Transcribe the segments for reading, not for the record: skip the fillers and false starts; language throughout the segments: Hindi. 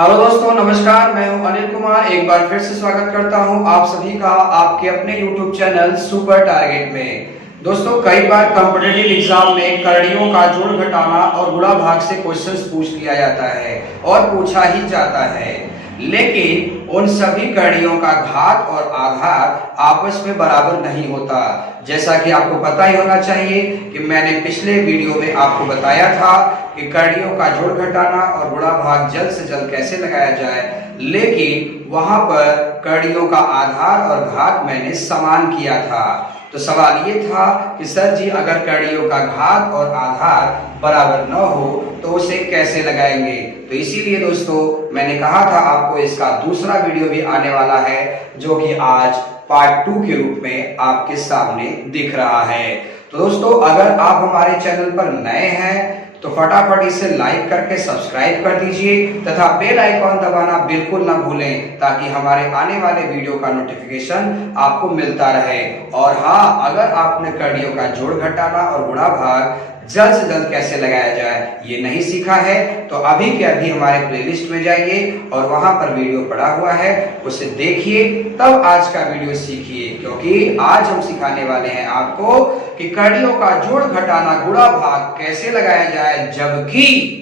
हेलो दोस्तों, नमस्कार। मैं हूं अनिल कुमार। एक बार फिर से स्वागत करता हूं आप सभी का आपके अपने YouTube चैनल सुपर टारगेट में। दोस्तों, कई बार कॉम्पिटिटिव एग्जाम में कड़ियों का जोड़ घटाना और गुणा भाग से क्वेश्चंस पूछ लिया जाता है और पूछा ही जाता है, लेकिन उन सभी कड़ियों का घात और आधार आपस में बराबर नहीं होता। जैसा कि आपको पता ही होना चाहिए कि मैंने पिछले वीडियो में आपको बताया था कि कड़ियों का जोड़ घटाना और गुणा भाग जल्द से जल्द कैसे लगाया जाए, लेकिन वहां पर कड़ियों का आधार और घात मैंने समान किया था। तो सवाल ये था कि सर जी, अगर कड़ियों का घात और आधार बराबर न हो तो उसे कैसे लगाएंगे। तो इसीलिए दोस्तों मैंने कहा था आपको इसका दूसरा वीडियो भी आने वाला है, जो कि आज पार्ट 2 के रूप में आपके सामने दिख रहा है। तो दोस्तों, अगर आप हमारे चैनल पर नए हैं तो फटाफट इसे लाइक करके सब्सक्राइब कर दीजिए तथा बेल आइकॉन दबाना बिल्कुल ना भूलें, ताकि हमारे आने वाले वीडियो का नोटिफिकेशन आपको मिलता रहे। और हाँ, अगर आपने कड़ियों का जोड़ घटाना और गुणा भाग जल्द से जल्द कैसे लगाया जाए ये नहीं सीखा है, तो अभी के अभी हमारे प्लेलिस्ट में जाइए और वहां पर वीडियो पड़ा हुआ है, उसे देखिए, तब आज का वीडियो सीखिए। क्योंकि आज हम सिखाने वाले हैं आपको कि कड़ियों का जोड़ घटाना गुणा भाग कैसे लगाया जाए, जबकि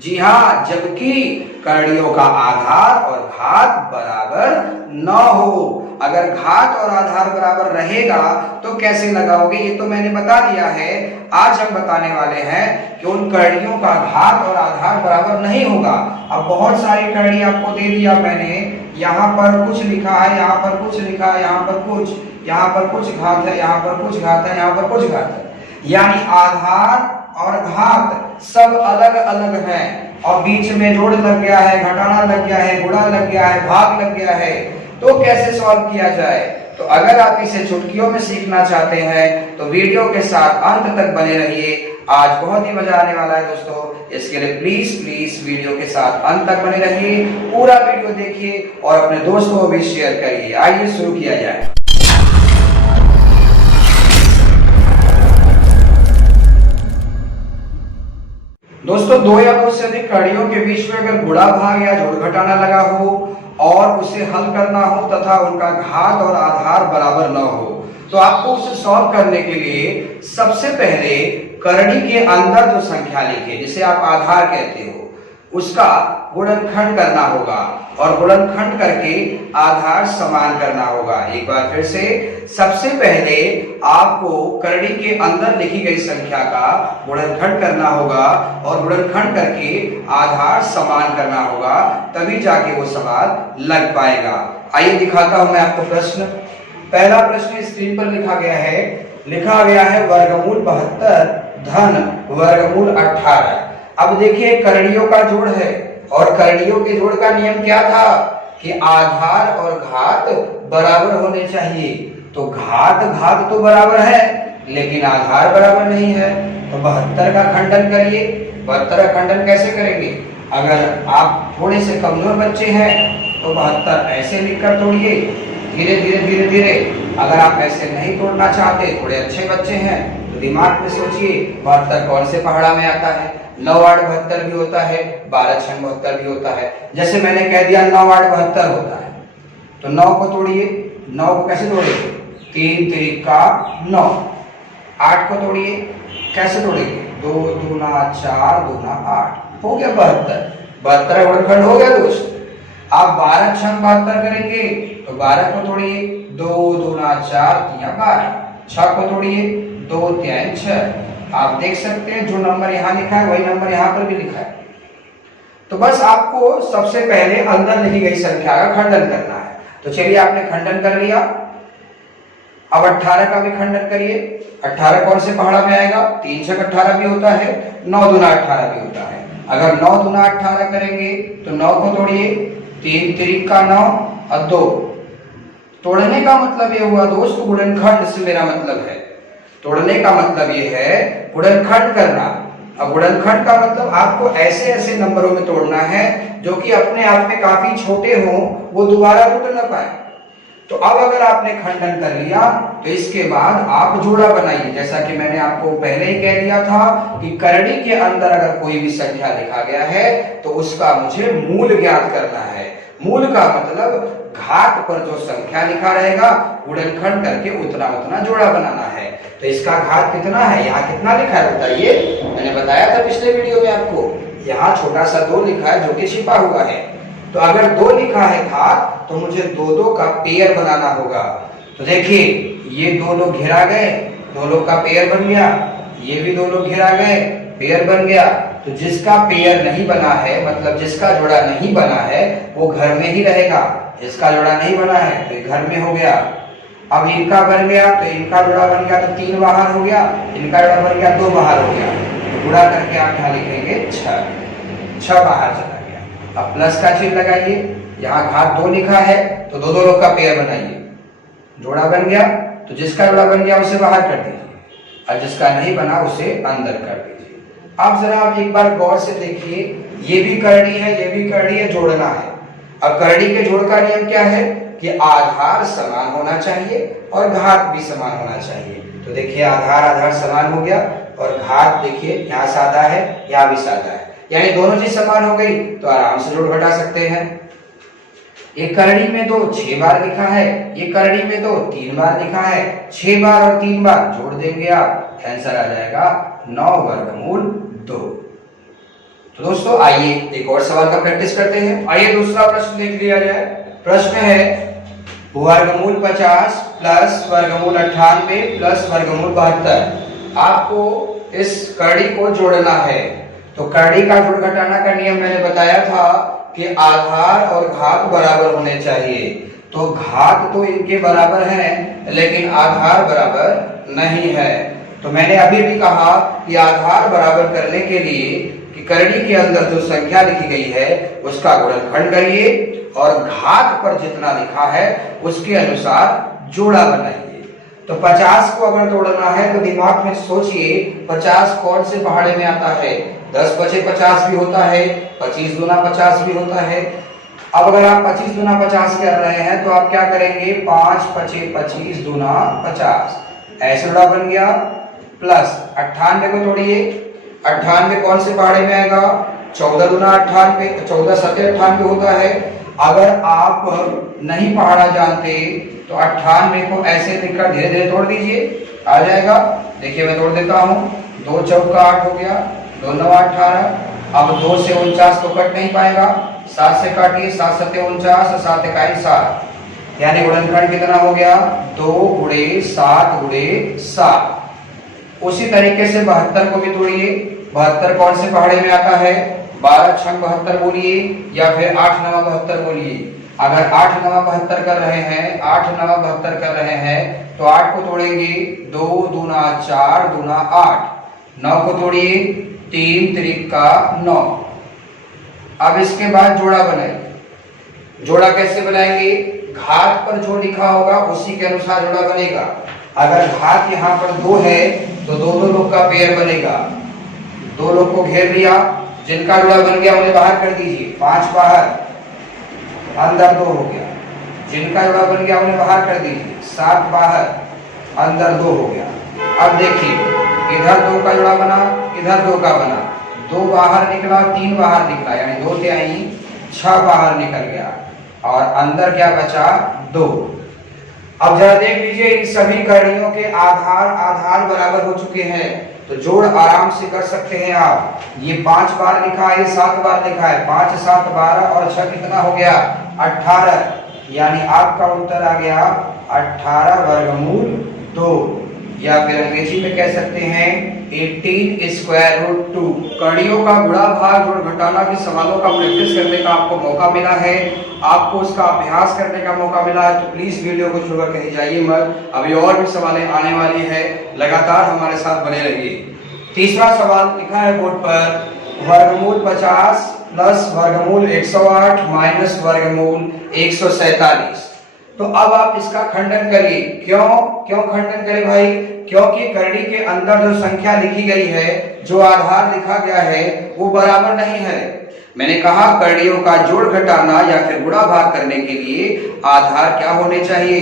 जी हाँ, जबकि कड़ियों का आधार और घात बराबर न हो। अगर घात और आधार बराबर रहेगा तो कैसे लगाओगे, ये तो मैंने बता दिया है। आज हम बताने वाले हैं कि उन कड़ियों का घात और आधार बराबर नहीं होगा। अब बहुत सारी कड़ी आपको दे दिया मैंने, यहाँ पर कुछ लिखा है, यहाँ पर कुछ लिखा है, यहाँ पर कुछ घात है, यहाँ पर कुछ घात है, यहाँ पर कुछ घात है, यानी आधार और घात सब अलग अलग हैं और बीच में जोड़ लग गया है, घटाना लग गया है, गुणा लग गया है, भाग लग गया है। तो कैसे सॉल्व किया जाए? तो अगर आप इसे चुटकियों में सीखना चाहते हैं तो वीडियो के साथ अंत तक बने रहिए। आज बहुत ही मजा आने वाला है दोस्तों, इसके लिए प्लीज वीडियो के साथ अंत तक बने रहिए, पूरा वीडियो देखिए और अपने दोस्तों को भी शेयर करिए। आइए शुरू किया जाए। दोस्तों, दो या दो से अधिक कड़ियों के बीच में अगर गुणा भाग या जोड़ घटाना लगा हो और उसे हल करना हो तथा उनका घात और आधार बराबर न हो, तो आपको उसे सॉल्व करने के लिए सबसे पहले करड़ी के अंदर जो संख्या लिखे, जिसे आप आधार कहते हो, उसका गुणनखंड करना होगा और गुणनखंड करके आधार समान करना होगा। एक बार फिर से, सबसे पहले आपको करड़ी के अंदर लिखी गई संख्या का गुणनखंड करना होगा और गुणनखंड करके आधार समान करना होगा, तभी जाके वो सवाल लग पाएगा। आइए दिखाता हूं मैं आपको प्रश्न। पहला प्रश्न स्क्रीन पर लिखा गया है वर्गमूल 72 धन वर्गमूल 18। अब देखिए, कड़ियों का जोड़ है और कड़ियों के जोड़ का नियम क्या था कि आधार और घात बराबर होने चाहिए। तो घात तो बराबर है लेकिन आधार बराबर नहीं है। तो 72 का खंडन करिए। 72 का खंडन कैसे करेंगे? अगर आप थोड़े से कमजोर बच्चे हैं तो 72 ऐसे लिखकर तोड़िए, धीरे धीरे। अगर आप ऐसे नहीं तोड़ना चाहते, थोड़े अच्छे बच्चे हैं, तो दिमाग में सोचिए 72 कौन से पहाड़ा में आता है। 9 8 72 भी होता है, 12 6 72 भी होता है। जैसे मैंने कह दिया 9 8 72 होता है, तो 9 को तोड़िए। 9 को कैसे तोड़ेंगे? 3 3 का 9। 8 को तोड़िए, कैसे तोड़ेंगे? 2 दूना 4 दूना 8, हो गया 72। 72 गुणनखंड हो गया दोस्त। आप 12 6 72 करेंगे तो 12 को तोड़िए, 2 दूना 4 3 12। 6 को तोड़िए, 2 3 6। आप देख सकते हैं जो नंबर यहाँ लिखा है वही नंबर यहाँ पर भी लिखा है। तो बस आपको सबसे पहले अंदर लिखी गई संख्या का खंडन करना है। तो चलिए, आपने खंडन कर लिया। अब 18 का भी खंडन करिए। 18 कौन से पहाड़ा में आएगा? 3 6 18 भी होता है, 9 दूना 18 भी होता है। अगर 9 दूना 18 करेंगे तो 9 को तोड़िए, 3 3 का 9 और 2। तोड़ने का मतलब ये हुआ दोस्त, गुणनखंड से मेरा मतलब है। तोड़ने का मतलब ये है गुणनखंड करना। अब गुणनखंड का मतलब आपको ऐसे ऐसे नंबरों में तोड़ना है जो कि अपने आप में काफी छोटे हों, वो दोबारा रुक न पाए। तो अब अगर आपने खंडन कर लिया तो इसके बाद आप जोड़ा बनाइए। जैसा कि मैंने आपको पहले ही कह दिया था कि करड़ी के अंदर अगर कोई भी संख्या लिखा गया है तो उसका मुझे मूल ज्ञात करना है। मूल का मतलब घात पर जो संख्या लिखा रहेगा गुणनखंड करके उतना उतना जोड़ा बनाना है। तो इसका घात कितना है, यहाँ कितना लिखा है बताइए। मैंने बताया था पिछले वीडियो में आपको, यहाँ छोटा सा 2 लिखा है जो कि छिपा हुआ है। तो अगर 2 लिखा है घात तो मुझे 2 का पेयर बनाना होगा। तो देखिए ये 2 लोग घेरा गए, 2 लोग का पेयर बन गया, ये भी 2 लोग घेरा गए, पेयर बन गया। तो जिसका पेयर नहीं बना है मतलब जिसका जोड़ा नहीं बना है वो घर में ही रहेगा, जिसका जोड़ा नहीं बना है तो घर में हो गया। अब इनका बन गया तो इनका जोड़ा बन गया तो 3 बाहर हो गया, इनका जोड़ा बन गया 2 बाहर हो गया। तो गुणा करके आप यहाँ लिखेंगे 6 बाहर चला गया। अब प्लस का चिन्ह लगाइए, यहाँ घात 2 लिखा है तो 2 लोग का पेयर बनाइए, जोड़ा बन गया। तो जिसका जोड़ा बन गया उसे बाहर कर दीजिए और जिसका नहीं बना उसे अंदर कर दीजिए। अब जरा आप एक बार गौर से देखिए, ये भी करड़ी है, ये भी करड़ी है, जोड़ना है। अब करड़ी के जोड़ का नियम क्या है कि आधार समान होना चाहिए और घात भी समान होना चाहिए। तो देखिए आधार आधार समान हो गया और घात देखिए यहाँ सादा है, यहाँ भी सादा है, यानी दोनों चीज समान हो गई तो आराम से जोड़ घटा सकते हैं। एक करड़ी में तो 6 बार लिखा है, ये करड़ी में तो 3 बार लिखा है। 6 बार और 3 बार जोड़ देंगे आप, आंसर आ जाएगा 9 वर्गमूल 2। तो दोस्तों आइए एक और सवाल का प्रैक्टिस करते हैं। आइए दूसरा प्रश्न देख लिया जाए। प्रश्न है वर्गमूल 50 प्लस वर्गमूल 98 प्लस वर्गमूल 72। आपको इस करड़ी को जोड़ना है। तो करड़ी का जोड़ घटाना का नियम मैंने बताया था कि आधार और घात बराबर होने चाहिए। तो घात तो इनके बराबर है लेकिन आधार बराबर नहीं है। तो मैंने अभी भी कहा कि आधार बराबर करने के लिए कि करड़ी के अंदर जो संख्या लिखी गई है उसका गुणनखंड करिए और घात पर जितना लिखा है उसके अनुसार जोड़ा बनाइए। तो 50 को अगर तोड़ना है तो दिमाग में सोचिए 50 कौन से पहाड़े में आता है। 10 पचे 50 भी होता है, 25 दूना 50 भी होता है। अब अगर आप 25 दूना 50 कर रहे हैं तो आप क्या करेंगे, 5 पचे 25 दूना 50, ऐसे जोड़ा बन गया। प्लस 98 को तोड़िए, 98 कौन से पहाड़े में आएगा, 14 दूना 98, 14 सते 98 होता है। अगर आप नहीं पहाड़ा जानते तो 98 को ऐसे लिखकर धीरे धीरे तोड़ दीजिए, आ जाएगा। देखिए मैं तोड़ देता हूँ, 2 चौका 8 हो गया, 2 9 18। अब 2 से 49 तो कट नहीं पाएगा, 7 से काटिए, 7 सते 49, 7 इकाई 7, यानी गुणनखंड कितना हो गया, 2 गुणे 7 गुणे 7। उसी तरीके से 72 को भी तोड़िए। 72 कौन से पहाड़े में आता है, 12 छंग 72 बोलिए या फिर 8 9 72 बोलिए। अगर 8 9 72 कर रहे हैं, 8 9 72 कर रहे हैं तो 8 को तोड़ेंगे, 2 दूना 4 दूना 8। 9 को तोड़िए, 3 त्रिका 9। अब इसके बाद जोड़ा बनाइए। जोड़ा कैसे बनाएंगे, घात पर जो लिखा होगा उसी के अनुसार जोड़ा बनेगा। अगर घात यहाँ पर 2 है तो 2 लोग का पेयर बनेगा। 2 लोग को घेर लिया, जिनका जोड़ा बन गया उन्हें बाहर कर दीजिए, 5 बाहर, अंदर 2 हो गया। जिनका जोड़ा बन गया उन्हें बाहर कर दीजिए, 7 बाहर, अंदर 2 हो गया। अब देखिए इधर 2 का जोड़ा बना, इधर 2 का बना, 2 बाहर निकला, 3 बाहर निकला, यानी 2 तिहाई 6 बाहर निकल गया और अंदर क्या बचा, 2। अब जरा देख लीजिए इन सभी कड़ियों के आधार बराबर हो चुके हैं तो जोड़ आराम से कर सकते हैं आप। ये 5 बार लिखा है, 7 बार लिखा है, 5 7 12 और 6 कितना हो गया, 18, यानी आपका उत्तर आ गया 18 वर्गमूल 2, या फिर अंग्रेजी में कह सकते हैं 18 स्क्वायर रूट 2। कड़ियों का गुणा भाग जोड़ घटाना के सवालों का प्रैक्टिस करने का आपको मौका मिला है, आपको उसका अभ्यास करने का मौका मिला है, तो प्लीज वीडियो को छोड़कर कहीं जाइए मत। अभी और भी सवालें आने वाली है, लगातार हमारे साथ बने रहिए। तीसरा सवाल लिखा है बोर्ड पर, वर्गमूल 50 प्लस वर्गमूल 108 माइनस वर्गमूल 147। तो अब आप इसका खंडन करिए। क्यों खंडन करें भाई, क्योंकि करड़ी के अंदर जो संख्या लिखी गई है, जो आधार लिखा गया है वो बराबर नहीं है। मैंने कहा कड़ियों का जोड़ घटाना या फिर गुणा भाग करने के लिए आधार क्या होने चाहिए,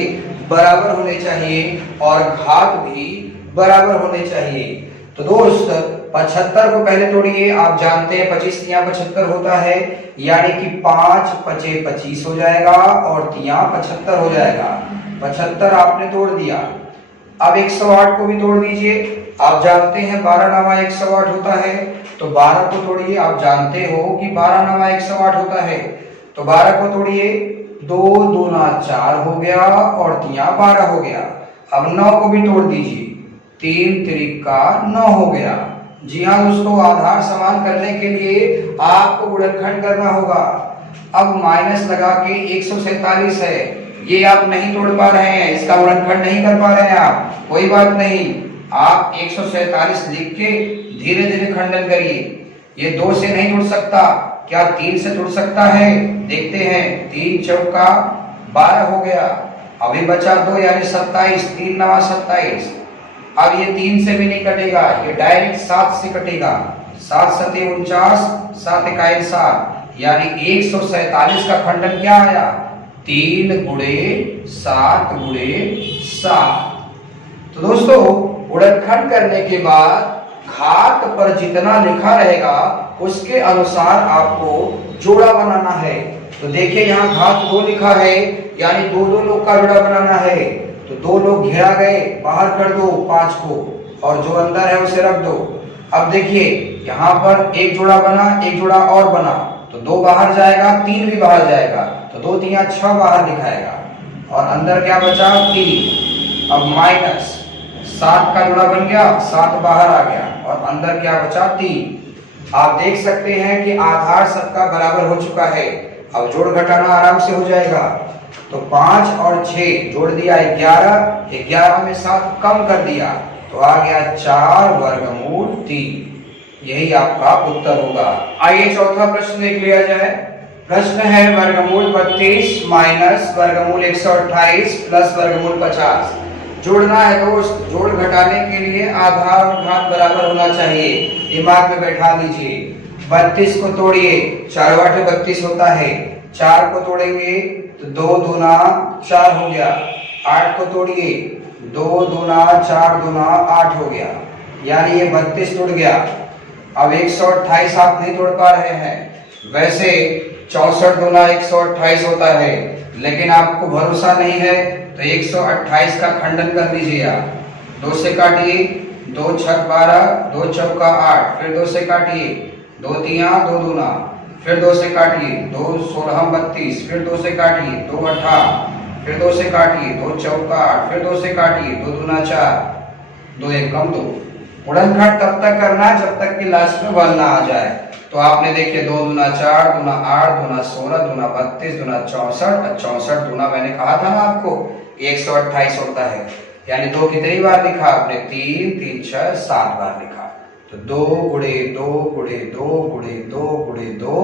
बराबर होने चाहिए और घात भी बराबर होने चाहिए। तो दोस्त 75 को पहले तोड़िए। आप जानते हैं 25 तिया 75 होता है, यानी कि 5 पचे 25 हो जाएगा और तिया 75 हो जाएगा। 75 आपने तोड़ दिया। अब 108 को भी तोड़ दीजिए। आप जानते हैं 12 नवा 108 होता है, तो 12 को तोड़िए। आप जानते हो कि 12 नवा 108 होता है, तो 12 को तोड़िए। 2 दूना 4 हो गया और तिया 12 हो गया। अब 9 को भी तोड़ दीजिए। 3 तिरिका 9 हो गया। जी हाँ दोस्तों, आधार समान करने के लिए आपको गुणनखंड करना होगा। अब माइनस लगा के 147 है, ये आप नहीं तोड़ पा रहे हैं, इसका गुणनखंड नहीं कर पा रहे हैं आप, कोई बात नहीं। आप 147 लिख के धीरे धीरे खंडन करिए। ये 2 से नहीं जुड़ सकता, क्या 3 से जुड़ सकता है? देखते हैं। 3 चौका 12 हो गया। अभी बचा 2 यानी 27। 3 नवा 27। अब ये 3 से भी नहीं कटेगा, ये डायरेक्ट 7 से कटेगा। 7 सते 49, 7 इकाई 7, यानी 147 का खंडन क्या आया? 3 गुणे 7 गुणे 7। तो दोस्तों गुणनखंड करने के बाद घात पर जितना लिखा रहेगा उसके अनुसार आपको जोड़ा बनाना है। तो देखिए यहाँ घात 2 लिखा है, यानी 2 लोग का जोड़ा बनाना है। तो 2 लोग घेरा गए, बाहर कर दो 5 को और जो अंदर है उसे रख दो। अब देखिए यहाँ पर एक जोड़ा बना, एक जोड़ा और बना, तो 2 बाहर जाएगा, 3 भी बाहर जाएगा, तो 2 तिया 6 बाहर दिखाएगा और अंदर क्या बचा? 3। अब माइनस 7 का जोड़ा बन गया, 7 बाहर आ गया और अंदर क्या बचा? 3। आप देख सकते हैं कि आधार सबका बराबर हो चुका है। अब जोड़ घटाना आराम से हो जाएगा। तो 5 और 6 जोड़ दिया 11, 11 में 7 कम कर दिया, तो आ गया 4 वर्गमूल 3। यही आपका उत्तर होगा। आइए चौथा प्रश्न देख लिया जाए। प्रश्न है वर्गमूल 32 माइनस वर्गमूल 128 प्लस वर्गमूल 50। जोड़ना है दोस्त। जोड़ घटाने के लिए आधार और घात बराबर होना चाहिए, दिमाग में बैठा लीजिए। 32 को तोड़िए, 4 8 32 होता है। 4 को तोड़ेंगे तो 2 दूना 4 हो गया। 8 को तोड़िए, 2 दूना 4 दूना 8 हो गया, यानी ये 32 टूट गया। अब 128 आप नहीं तोड़ पा रहे हैं। वैसे 64 दूना 128 होता है, लेकिन आपको भरोसा नहीं है तो 128 का खंडन कर दीजिए आप। 2 से काटिए, 2 छक 12, 2 चौका 8, फिर 2 से काटिए, 2 तिया 2 दूना, फिर 2 से काटिए, 2 16 32, फिर 2 से काटिए, 2 18, फिर 2 से काटिए, 2 चौका 8, फिर 2 से काटिए, 2 दूना 4, 2 एकम 2। गुणनखंड तब तक करना जब तक कि लास्ट में 1 ना आ जाए। तो आपने देखिए 2 दूना 4 दूना 8 दूना 16 दूना 32 दूना 64 और 64 दूना मैंने कहा था ना आपको 128 होता है, यानी 2 कितनी बार लिखा आपने? 3 3 6 7 बार लिखा। तो 2 गुणे 2 गुणे 2 गुणे 2 गुणे 2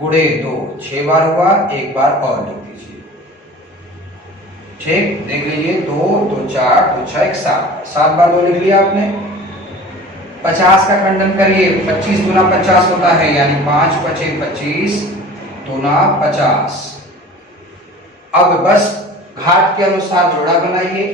गुणे 2 6 बार हुआ। एक बार और लिख दीजिए। ठीक, देख लीजिए 2 2 4 2 6 7, 7 बार 2 लिख लिया आपने। 50 का खंडन करिए। 25 दूना 50 होता है, यानी 5 पचे 25 दूना 50। अब बस घात के अनुसार जोड़ा बनाइए।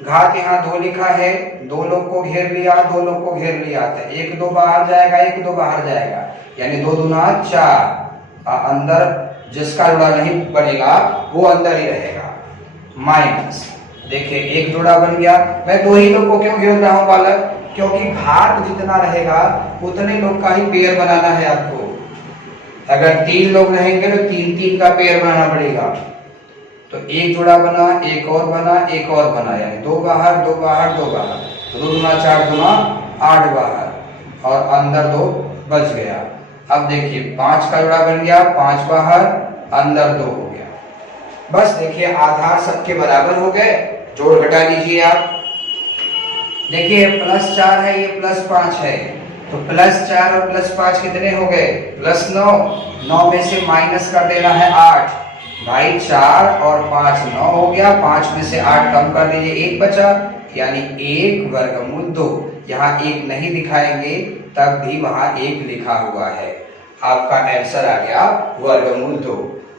घात यहाँ 2 लिखा है, 2 लोग को घेर लिया, 2 लोग को घेर लिया, तो 1 2 बाहर जाएगा, 1 2 बाहर जाएगा, यानी 2 दूना 4। अंदर जिसका जोड़ा नहीं बनेगा वो अंदर ही रहेगा। माइनस देखिए 1 जोड़ा बन गया। मैं 2 ही लोग को क्यों घेर रहा हूं बालक? क्योंकि घात जितना रहेगा उतने लोग का ही पेयर बनाना है आपको। अगर 3 लोग रहेंगे तो 3 3 का पेयर बनाना पड़ेगा। तो 1 जोड़ा बना, एक और बना, एक और बना, यानी 2 बाहर 2 बाहर 2 बाहर, तो 2 दूना 4 दूना 8 बाहर और अंदर 2 बच गया। अब देखिए 5 का जोड़ा बन गया, 5 बाहर अंदर 2 हो गया। बस देखिए आधार सबके बराबर हो गए। जोड़ घटा लीजिए आप। देखिए +4 है, ये +5 है, तो +4 और +5 कितने हो गए? +9। 9 में से माइनस कर देना है 8। भाई 4 और 5 9 हो गया, 5 में से 8 कम कर दीजिए, 1 बचा, यानी 1 वर्गमूल 2। यहाँ 1 नहीं दिखाएंगे तब भी वहां 1 लिखा हुआ है। आपका आंसर आ गया वर्गमूल 2।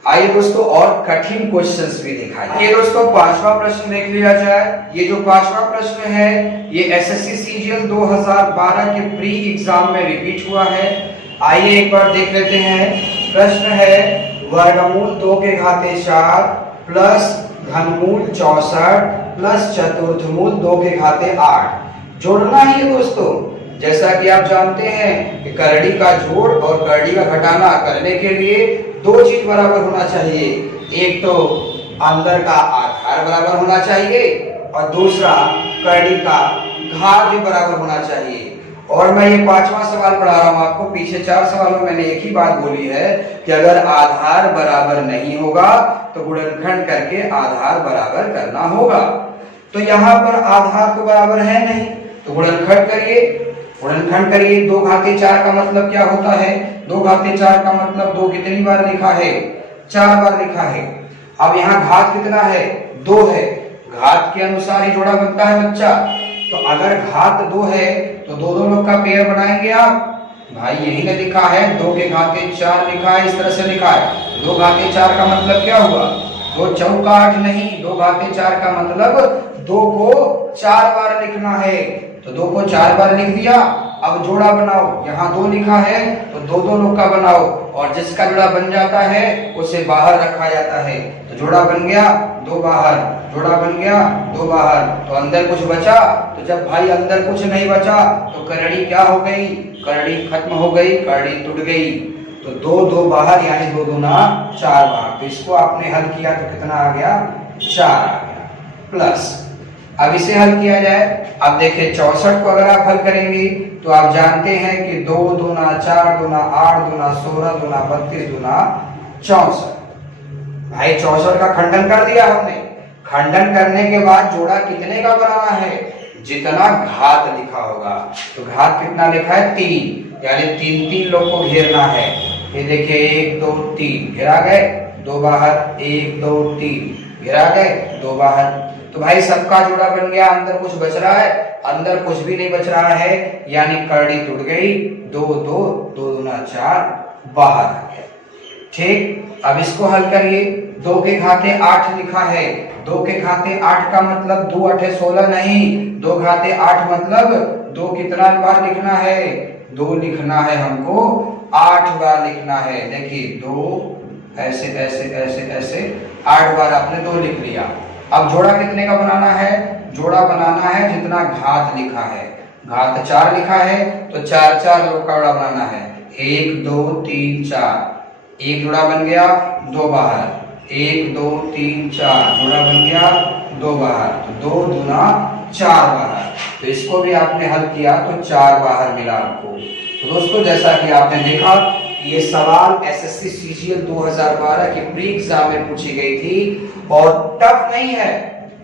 आइए दोस्तों और कठिन क्वेश्चंस भी दिखाइए। ये दोस्तों पांचवा प्रश्न देख लिया जाए। ये जो पांचवा प्रश्न है ये एसएससी सीजीएल 2012 के प्री एग्जाम में रिपीट हुआ है। आइए एक बार देख लेते हैं। प्रश्न है वर्गमूल 2 के घाते 4 प्लस घनमूल 64 प्लस चतुर्थमूल 2 के घाते 8 जोड़ना ही है दोस्तों। जैसा कि आप जानते हैं कि करड़ी का जोड़ और करड़ी का घटाना करने के लिए दो चीज बराबर होना चाहिए। एक तो अंदर का आधार बराबर होना चाहिए और दूसरा करड़ी का घात भी बराबर होना चाहिए। और मैं ये पांचवा सवाल पढ़ा रहा हूं आपको। पीछे 4 सवालों में मैंने एक ही बात बोली है कि अगर आधार बराबर नहीं होगा तो गुणनखंड करके आधार बराबर करना होगा। तो यहाँ पर आधार तो बराबर है नहीं तो गुणनखंड करिए। गुणनखंड करिए। 2 घाते 4 का मतलब क्या होता है? 2 घाते 4 का मतलब 2 कितनी बार लिखा है? 4 बार लिखा है। अब यहाँ घात कितना है? 2 है। घात के अनुसार ही जोड़ा बनता है बच्चा। तो अगर घात 2 है तो दो लोग का पेयर बनाएंगे आप। भाई यही ना लिखा है 2 के घाते 4 लिखा है, इस तरह से लिखा है। 2 घाते 4 का मतलब क्या हुआ? 2 चौका 8 नहीं, 2 घाते 4 का मतलब 2 को 4 बार लिखना है। तो 2 को 4 बार लिख दिया। अब जोड़ा बनाओ। यहाँ 2 लिखा है तो दो लोग का बनाओ और जिसका जोड़ा बन जाता है उसे बाहर रखा जाता है। तो जोड़ा बन गया 2 बाहर, जोड़ा बन गया 2 बाहर, तो अंदर कुछ बचा। तो जब भाई अंदर कुछ नहीं बचा तो करड़ी क्या हो गई? करड़ी खत्म हो गई, करड़ी टूट गई। तो 2 बाहर यानी 2 दूना 4 बार। तो इसको आपने हल किया तो कितना आ गया? 4 आ गया। प्लस अब इसे हल किया जाए। अब देखिए 64 को अगर आप हल करेंगे तो आप जानते हैं कि 2 दूना 4 दूना 8 दूना 16 दूना 32 दूना 64। भाई 64 का खंडन कर दिया हमने। खंडन करने के बाद जोड़ा कितने का बनाना है? जितना घात लिखा होगा। तो घात कितना लिखा है? 3, यानी 3 लोग को घेरना है। ये देखिए 1 2 3 घेरा गए, 2 बाहर, 1 2 3 घेरा गए, 2 बाहर। तो भाई सबका जोड़ा बन गया। अंदर कुछ बच रहा है? अंदर कुछ भी नहीं बच रहा है, यानी करड़ी टूट गई। 2 2 2 दूना 4 बाहर आ गया। ठीक। अब इसको हल करिए। 2 के घाते 8 लिखा है। 2 के घाते 8 का मतलब 2 8 16 नहीं, 2 घाते 8 मतलब 2 कितना बार लिखना है? 2 लिखना है हमको, 8 बार लिखना है। देखिए 2 ऐसे ऐसे ऐसे ऐसे 8 बार आपने 2 लिख लिया। अब जोड़ा कितने का बनाना है? जोड़ा बनाना है जितना घात लिखा है। घात 4 लिखा है तो 4 लोग का जोड़ा बनाना है। 1 2 3 4, एक जोड़ा बन गया, 2 बाहर, 1 2 3 4 जोड़ा बन गया, 2 बाहर, तो 2 दूना 4 बाहर। तो इसको भी आपने हल किया तो 4 बाहर मिला आपको। तो दोस्तों जैसा कि आपने देखा ये सवाल एसएससी सीजीएल 2012 के प्री एग्जाम में पूछी गई थी और टफ नहीं है,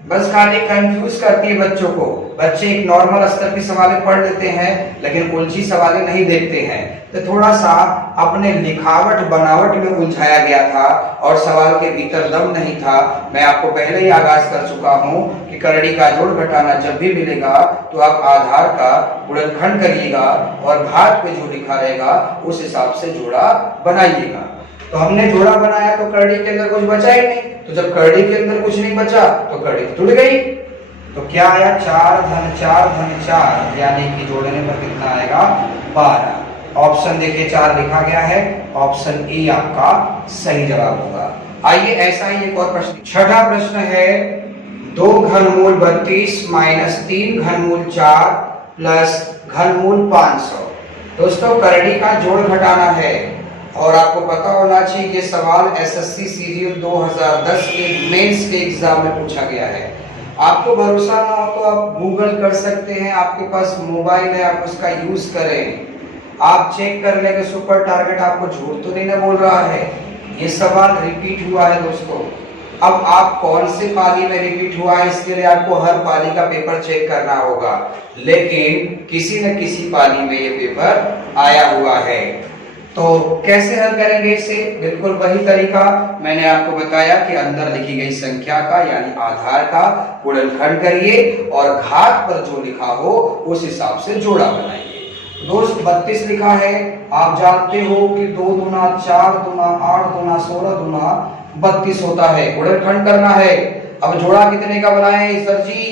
बस खाली कंफ्यूज करती है बच्चों को। बच्चे एक नॉर्मल स्तर की सवालें पढ़ लेते हैं लेकिन उलझी सवालें नहीं देखते हैं। तो थोड़ा सा अपने लिखावट बनावट में उलझाया गया था और सवाल के भीतर दम नहीं था। मैं आपको पहले ही आगाज कर चुका हूं कि करड़ी का जोड़ घटाना जब भी मिलेगा तो आप आधार का गुणनखंड करिएगा और घात पे जो लिखा रहेगा उस हिसाब से जोड़ा बनाइएगा। तो हमने जोड़ा बनाया तो करड़ी के अंदर कुछ बचा ही नहीं। तो जब करड़ी के अंदर कुछ नहीं बचा तो करड़ी टूट गई। तो क्या आया? 4 धन 4 धन 4, यानी कि जोड़ने पर कितना आएगा? 12। ऑप्शन देखिए 4 लिखा गया है, ऑप्शन ए आपका सही जवाब होगा। आइए ऐसा ही एक और प्रश्न, छठा प्रश्न है 2 घनमूल 32 माइनस 3 घनमूल 4 प्लस घनमूल 500। दोस्तों करड़ी का जोड़ घटाना है और आपको पता होना चाहिए ये सवाल एसएससी सीजीएल 2010 के मेंस के एग्जाम में पूछा गया है। आपको भरोसा ना हो तो आप गूगल कर सकते हैं, आपके पास मोबाइल है, आप उसका यूज करें। आप चेक कर लेंगे सुपर टारगेट आपको झूठ तो नहीं ना बोल रहा है। ये सवाल रिपीट हुआ है दोस्तों। अब आप कौन से पाली में रिपीट हुआ है इसके लिए आपको हर पाली का पेपर चेक करना होगा, लेकिन किसी न किसी पाली में ये पेपर आया हुआ है। तो कैसे हल करेंगे इसे? बिल्कुल वही तरीका मैंने आपको बताया कि अंदर लिखी गई संख्या का यानी आधार का गुणनखंड करिए और घात पर जो लिखा हो उस हिसाब से जोड़ा बनाइए। दोस्त 32 लिखा है, आप जानते हो कि 2 दूना 4 दूना 8 दूना 16 दूना 32 होता है। गुणनखंड करना है। अब जोड़ा कितने का बनाए सर जी?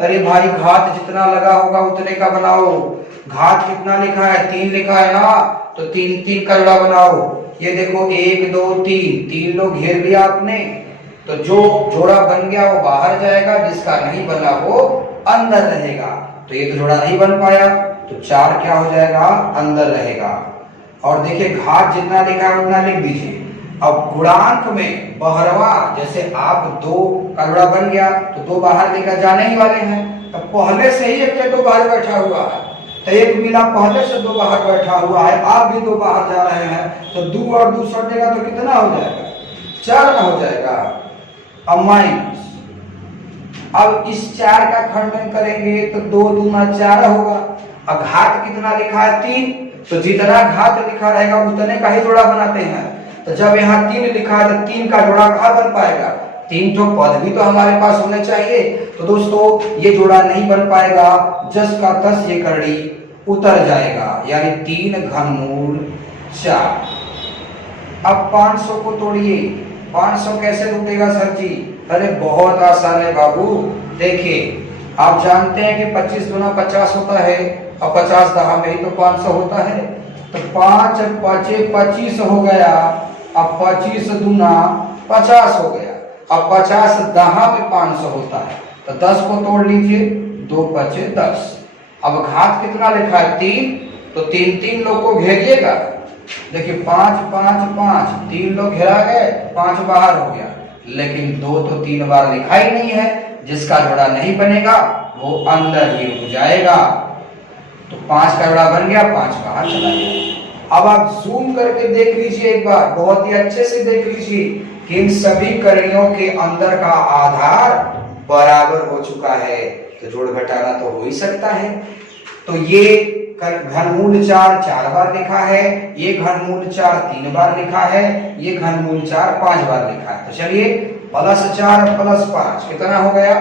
अरे भाई घात जितना लगा होगा उतने का बनाओ। घात कितना लिखा है? 3 लिखा है ना, तो 3 3 का जोड़ा बनाओ। ये देखो 1 2 3, 3 लोग घेर लिया आपने, तो जो जोड़ा बन गया वो बाहर जाएगा, जिसका नहीं बना वो अंदर रहेगा। तो ये तो जोड़ा नहीं बन पाया, तो 4 क्या हो जाएगा? अंदर रहेगा। और देखिए घात जितना लिखा है उतना लिख दीजिए। अब गुणांक में बहरवा, जैसे आप 2 का जोड़ा बन गया तो 2 बाहर लेकर जाने ही वाले हैं, तो पहले से ही एक 2 बाहर बैठा हुआ है, तो एक मिला पहले से 2 बाहर बैठा हुआ है, आप भी 2 बाहर जा रहे हैं, तो 2 और 2 सटेगा तो कितना हो जाएगा? 4 का हो जाएगा। अब माइनस, अब इस 4 का खंडन करेंगे तो 2 दूना 4 होगा। अब घात कितना लिखा है? 3, तो जितना घात लिखा रहेगा उतने का ही जोड़ा बनाते हैं। तो जब यहाँ 3 लिखा है तो 3 का जोड़ा कहाँ बन पाएगा? 3 तो पद भी तो हमारे पास होने चाहिए। तो दोस्तों ये जोड़ा नहीं बन पाएगा, जस का तस ये करड़ी उतर जाएगा, यानी 3 घनमूल 4। अब 500 को तोड़िए। 500 कैसे टूटेगा सर जी? अरे बहुत आसान है बाबू। देखिए आप जानते हैं कि 25 दूना 50 होता है, और 50 दहा में ही तो 500 होता है। तो 5 5 25 हो गया, अब 25 दूना 50 हो गया, अब 50 दहा में 500 होता है, तो 10 को तोड़ लीजिए, 2 5 10। अब घात कितना लिखा है? 3, तो 3 3 लोग को घेरिएगा। देखिए 5 5 5, 3 लोग घेरा गए, 5 बाहर हो गया, लेकिन 2 तो 3 बार लिखा ही नहीं है, जिसका जोड़ा नहीं बनेगा वो अंदर ही हो जाएगा। तो 5 का जोड़ा बन गया, 5 बाहर चला गया। अब आप जूम करके देख लीजिए एक बार, बहुत ही अच्छे से देख लीजिए कि इन सभी कड़ियों के अंदर का आधार बराबर हो चुका है, तो जोड़ घटाना तो हो ही सकता है। तो ये घनमूल 4 4 बार लिखा है, ये घनमूल 4 3 बार लिखा है, ये घनमूल 4 5 बार लिखा है। तो चलिए +4 +5 कितना हो गया?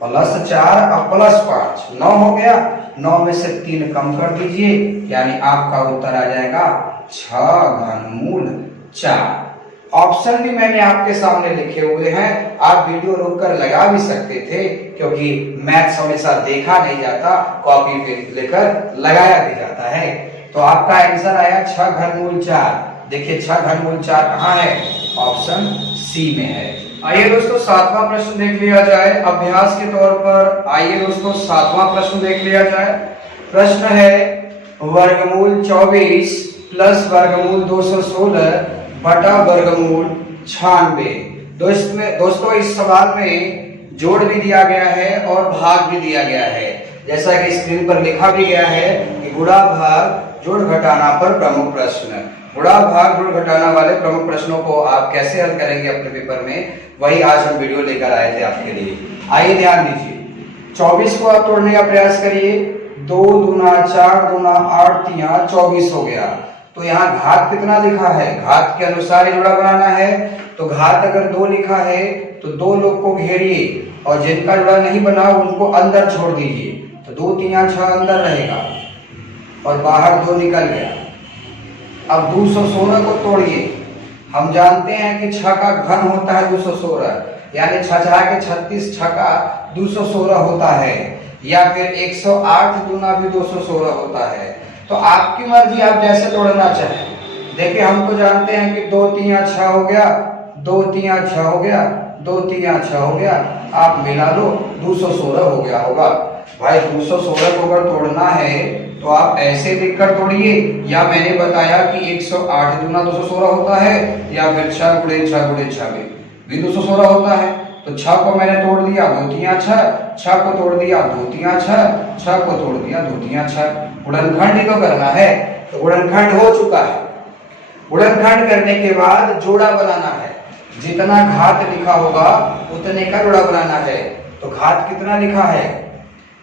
+4 और +5 9 हो गया। 9 में से 3 कम कर दीजिए, यानी आपका उत्तर आ जाएगा 6 घनमूल 4। ऑप्शन भी मैंने आपके सामने लिखे हुए हैं, आप वीडियो रोककर लगा भी सकते थे, क्योंकि मैथ्स हमेशा देखा नहीं जाता, कॉपी पे लेकर लगाया भी जाता है। तो आपका आंसर आया 6 घनमूल 4। देखिए 6 घनमूल 4 कहाँ है? ऑप्शन सी में है। आइए दोस्तों 7वां प्रश्न देख लिया जाए अभ्यास के तौर पर। आइए दोस्तों 7वां प्रश्न देख लिया जाए। प्रश्न है वर्गमूल 24 प्लस वर्गमूल 216 बटा वर्गमूल 96। दोस्तों इस सवाल में जोड़ भी दिया गया है और भाग भी दिया गया है, जैसा कि स्क्रीन पर लिखा भी गया है कि गुणा भाग जोड़ घटाना पर प्रमुख प्रश्न। गुणा भाग जोड़ घटाना वाले प्रमुख प्रश्नों को आप कैसे हल करेंगे अपने पेपर में, वही आज हम वीडियो लेकर आए थे आपके लिए। आइए ध्यान दीजिए, 24 को आप तोड़ने का प्रयास करिए। 2 दूना 4 दूना 8 3 24 हो गया। तो यहाँ घात कितना लिखा है? घात के अनुसार जोड़ा बनाना है। तो घात अगर 2 लिखा है तो 2 लोग को घेरिए, और जिनका जोड़ा नहीं बना उनको अंदर छोड़ दीजिए। तो 2 3 6 अंदर रहेगा, और बाहर 2 निकल गया। अब 216 को तोड़िए। हम जानते हैं कि 6 का घन होता है 216, यानी 6 के 36 6 का 216 होता है, या फिर 108 दूना भी 216 होता है। तो आपकी मर्जी, आप जैसे तोड़ना चाहें। देखिए हम तो जानते हैं कि 2 3 6 हो गया, 2 3 6 हो गया, 2 3 6 हो गया, आप मिला लो 216 हो गया होगा। भाई 216 को अगर तोड़ना है तो आप ऐसे लिखकर तोड़िए, या मैंने बताया कि 108 दूना 216 होता है, या फिर 6 गुणे 6 गुणे 6 भी 216 होता है। तो 6 को मैंने तोड़ दिया 2 3 6, 6 को तोड़ दिया 2 3 6, 6 को तोड़ दिया 2 3 6। गुणनखंड ही तो करना है, तो गुणनखंड हो चुका है। गुणनखंड करने के बाद जोड़ा बनाना है। जितना घात लिखा होगा उतने का जोड़ा बनाना है। तो घात कितना लिखा है?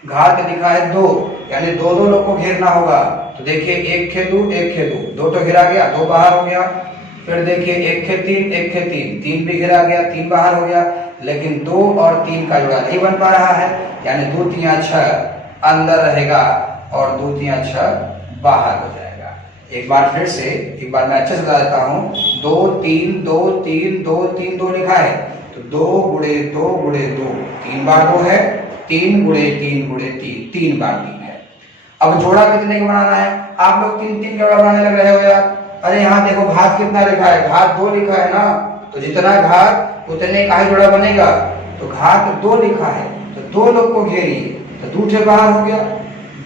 घात लिखा है 2, यानी 2 2 लोग को घेरना होगा। तो देखिए 1 खे 2 1 खे 2, 2 तो घेरा गया, 2 बाहर हो गया। फिर देखिए 1 खे 3 1 खे 3, 3 भी घेरा गया, 3 बाहर हो गया। लेकिन 2 और 3 का जोड़ा नहीं बन पा रहा है, यानी 2 3 6 अंदर रहेगा और 2 3 6 बाहर हो जाएगा। एक बार फिर से, एक बार मैं अच्छे से बता देता हूँ। 2 3 2 3 2 3 2 लिखा है, तो 2 गुणे 2 गुणे 2 3 बार 2 है, 3 गुणे 3 गुणे 3 3 बार 3 है। अब जोड़ा कितने का बनाना है? आप लोग 3 3 का बनाने लग रहे हो यार। अरे यहाँ देखो घात कितना लिखा है, घात 2 लिखा है ना, तो जितना घात उतने का ही जोड़ा बनेगा। तो घात 2 लिखा है, तो 2 लोग को घेरिए, तो 2 ठे बाहर हो गया।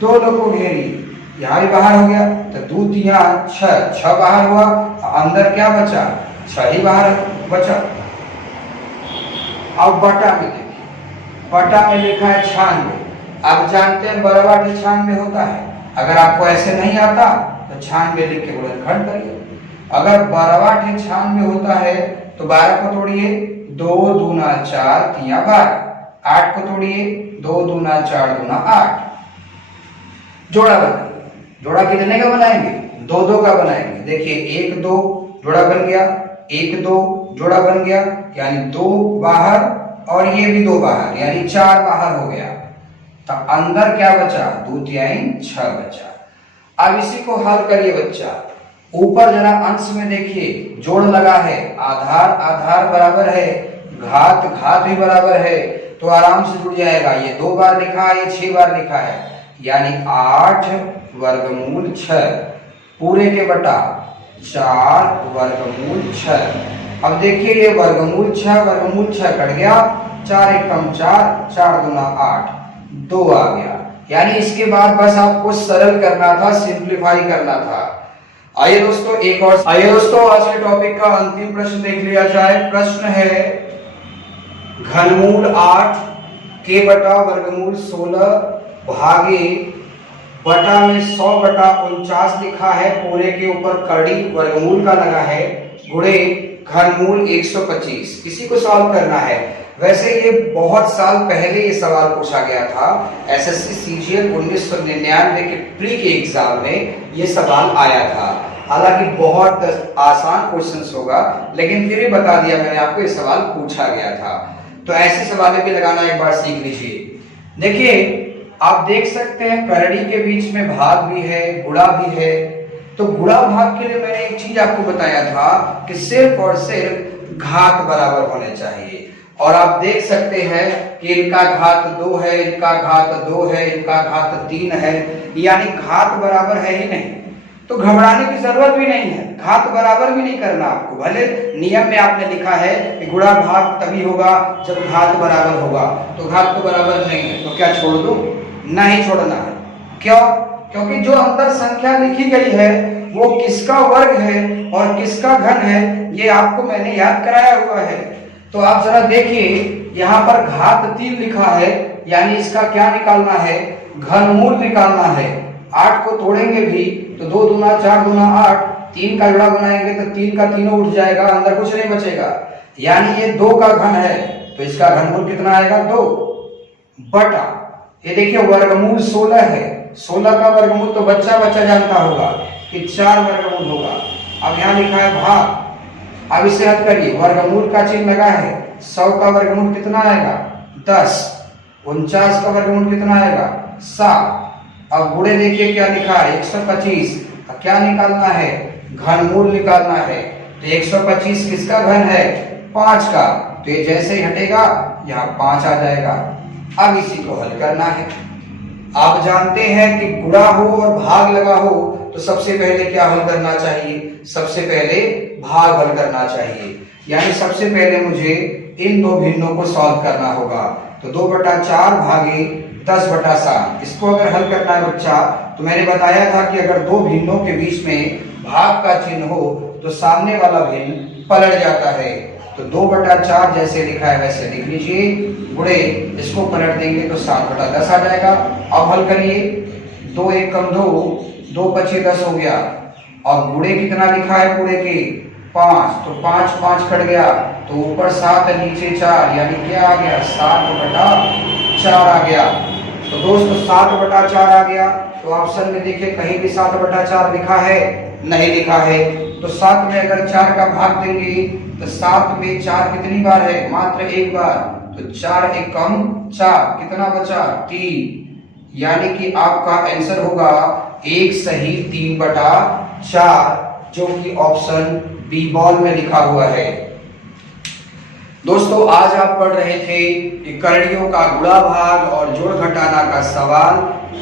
2 लोग को घेरिए, यहाँ भी बाहर हो गया, तो 2 3 6 बाहर हुआ। अंदर क्या बचा? 6 ही बाहर बचा। अब बटा में देखिए, बटा में लिखा है 96। आप जानते हैं बराबर 96 होता है। अगर आपको ऐसे नहीं आता तो 96 लिख के गुणनखंड करिए। अगर बराबर 96 होता है तो 12 को तोड़िए, 2 दूना 4 3 12। 8 को तोड़िए, 2 दूना 4 दूना 8। जोड़ा बनाइए। जोड़ा कितने का बनाएंगे? 2 2 का बनाएंगे। देखिए 1 2 जोड़ा बन गया, 1 2 जोड़ा बन गया, यानी 2 बाहर और ये भी 2 बाहर, यानी 4 बाहर हो गया। तो अंदर क्या बचा? 2 3 6 बचा। अब इसी को हल करिए बच्चा। ऊपर जरा अंश में देखिए, जोड़ लगा है, आधार आधार बराबर है, घात घात भी बराबर है, तो आराम से जुड़ जाएगा। ये 2 बार लिखा है, ये 6 बार लिखा है, यानी 8 वर्गमूल 6 पूरे के बटा 4 वर्गमूल 6। अब देखिए ये वर्गमूल 6 कट गया, 4 एकम 4, 4 दूना 8, 2 आ गया। यानी इसके बाद बस आपको सरल करना था, सिंप्लीफाई करना था। आइए दोस्तों आज के टॉपिक का अंतिम प्रश्न देख लिया जाए। प्रश्न है घनमूल 8 के बटा वर्गमूल 16 भागे बटा में 100 बटा 49 लिखा है, पूरे के ऊपर कड़ी वर्गमूल का लगा है, गुणे घनमूल 125। इसी को सॉल्व करना है। वैसे ये बहुत साल पहले ये सवाल पूछा गया था, एसएससी सीजीएल 1999 के प्री के एग्जाम में ये सवाल आया था। हालांकि बहुत आसान क्वेश्चंस होगा, लेकिन फिर भी बता दिया मैंने आपको, ये सवाल पूछा गया था। तो ऐसे सवाल भी लगाना एक बार सीख लीजिए। देखिए आप देख सकते हैं करड़ी के बीच में भाग भी है, गुणा भी है। तो गुणा भाग के लिए मैंने एक चीज आपको बताया था कि सिर्फ और सिर्फ घात बराबर होने चाहिए। और आप देख सकते हैं कि इनका घात 2 है, इनका घात 2 है, इनका घात 3 है, यानी घात बराबर है ही नहीं। तो घबराने की जरूरत भी नहीं है, घात बराबर भी नहीं करना आपको। भले नियम में आपने लिखा है कि गुणा भाग तभी होगा जब घात बराबर होगा, तो घात तो बराबर नहीं है, तो क्या छोड़ दूं? नहीं छोड़ना है। क्यों? क्योंकि जो अंदर संख्या लिखी गई है वो किसका वर्ग है और किसका घन है, ये आपको मैंने याद कराया हुआ है। तो आप जरा देखिए, यहाँ पर घात 3 लिखा है, यानी इसका क्या निकालना है? घनमूल निकालना है। 8 को तोड़ेंगे भी तो 2 दूना 4 दूना 8, 3 का जोड़ा बनाएंगे तो 3 का तीनों उठ जाएगा, अंदर कुछ नहीं बचेगा। यानी ये 2 का घन है, तो इसका घनमूल कितना आएगा? 2 बटा, ये देखिए वर्गमूल 16 है, 16 का वर्गमूल तो बच्चा बच्चा जानता होगा कि 4 वर्गमूल होगा। अब यहाँ लिखा है भाग, अब इसे हल करिए, वर्गमूल का चिन्ह लगा है। 100 का वर्गमूल कितना आएगा? 10। 49 का वर्गमूल कितना आएगा? 7। अब गुणे देखिए क्या लिखा है? 125। अब क्या निकालना है? घनमूल निकालना है। तो 125 किसका घन है? 5 का, तो ये जैसे ही हटेगा यहाँ 5 आ जाएगा। अब इसी को हल करना है। आप जानते हैं कि गुणा हो और भाग लगा हो तो सबसे पहले क्या हल करना चाहिए? सबसे पहले भाग हल करना चाहिए। यानी सबसे पहले मुझे इन दो भिन्नों को सॉल्व करना होगा। तो 2/4 भागे 10/7, इसको अगर हल करना है बच्चा, तो मैंने बताया था कि अगर दो भिन्नों के बीच में भाग का चिन्ह हो तो सामने वाला भिन्न पलट जाता है। तो 2/4 जैसे लिखा है वैसे लिख लीजिए, गुणे इसको पलट देंगे तो 7/10 आ जाएगा। अब हल करिए, 2 एकम 2, 2 पचे 10 हो गया। और गुणे कितना लिखा है पूरे के? 5, तो 5 कट गया, तो ऊपर 7 नीचे 4, यानी क्या आ गया? 7/4 आ गया। तो दोस्तों 7/4 आ गया। तो ऑप्शन में देखिए कहीं भी 7/4 लिखा है? नहीं लिखा है। तो 7 में अगर 4 का भाग देंगे तो 7 में 4 कितनी बार है? मात्र एक बार। तो 4 एकम 4, कितना बचा? 3। यानी कि आपका आंसर होगा 1 सही 3/4, जो कि ऑप्शन बी बॉल में लिखा हुआ है। दोस्तों आज आप पढ़ रहे थे कि करणियों का गुणा भाग और जोड़ घटाना का सवाल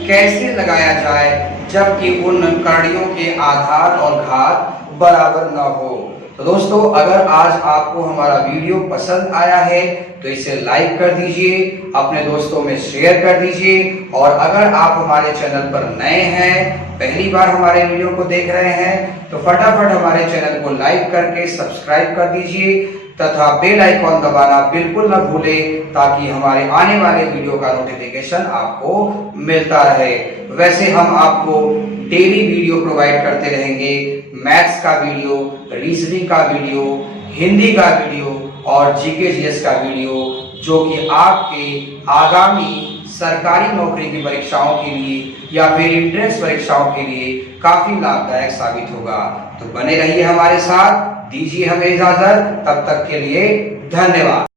कैसे लगाया जाए जबकि उन करणियों के आधार और घात बराबर न हो। तो दोस्तों अगर आज आपको हमारा वीडियो पसंद आया है तो इसे लाइक कर दीजिए, अपने दोस्तों में शेयर कर दीजिए, और अगर आप हमारे चैनल पर नए हैं, पहली बार हमारे वीडियो को देख रहे हैं, तो फटाफट हमारे चैनल को लाइक करके सब्सक्राइब कर दीजिए तथा बेल आइकॉन दबाना बिल्कुल न भूलें ताकि हमारे आने वाले वीडियो का नोटिफिकेशन आपको मिलता रहे। वैसे हम आपको डेली वीडियो प्रोवाइड करते रहेंगे, मैथ्स का वीडियो, रीजनिंग का वीडियो, हिंदी का वीडियो और जीके जीएस का वीडियो, जो कि आपके आगामी सरकारी नौकरी की परीक्षाओं के लिए या फिर एंट्रेंस परीक्षाओं के लिए काफी लाभदायक साबित होगा। तो बने रहिए हमारे साथ, दीजिए हमें इजाजत, तब तक के लिए धन्यवाद।